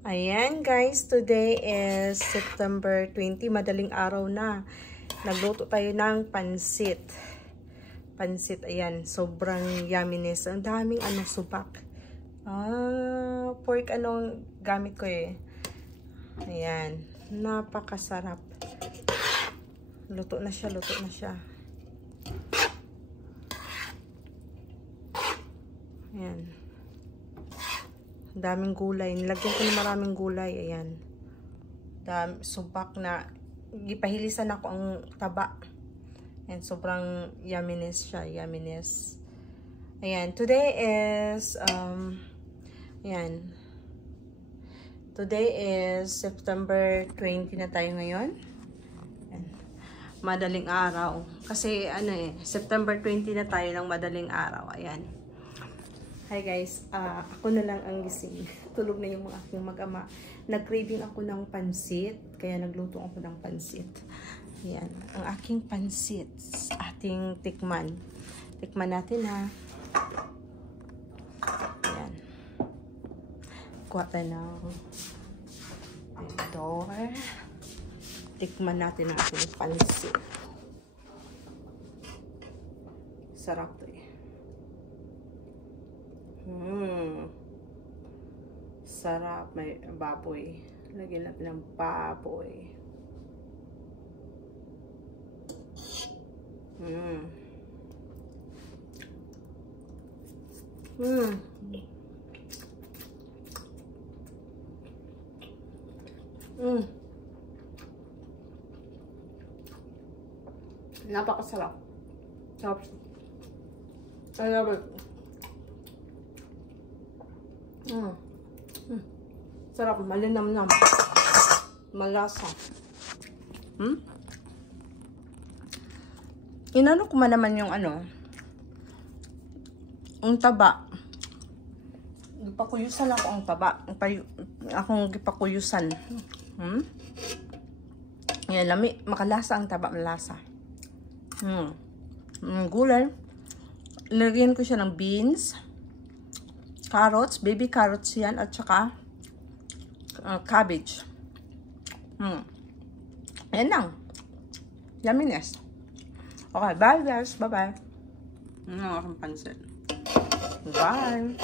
Ayan guys, today is September 20, madaling araw na. Nagluto tayo ng pansit. Pansit, ayan, sobrang yumminess. Ang daming subak. Pork anong gamit ko eh. Ayan, napakasarap. Luto na siya, luto na siya. Ayan. Daming gulay. Nilagyan ko ng maraming gulay. Ayan. Subak na. Gipahilisan ako ang taba. And sobrang yumminess siya. Yumminess. Ayan. Today is, ayan. Today is September 20 na tayo ngayon. Ayan. Madaling araw. Kasi, September 20 na tayo ng madaling araw. Ayan. Hi guys, ako na lang ang gising. Tulog na yung mga aking mag-ama. Nag-craving ako ng pansit, kaya nagluto ako ng pansit. Ayan, ang aking pansit, ating tikman. Tikman natin ha. Ayan. Kuha tayo ng door. Tikman natin ang ating pansit. Sarap to eh. Sarap, may baboy. Lagyan natin ng baboy. Napakasarap. Sarap. Sarap. Sarap, malinamnam. Malasa. Inano ko man naman yung ang taba. Gipakuyusan ako ang taba. Akong gipakuyusan. Yan, lami. Makalasa ang taba, malasa. Gulay. Lagyan ko siya ng beans. Carrots, baby carrots yan, at saka cabbage. Ayan lang. Yumminess. Okay, bye guys. Bye-bye. Ang aking pansit. Bye.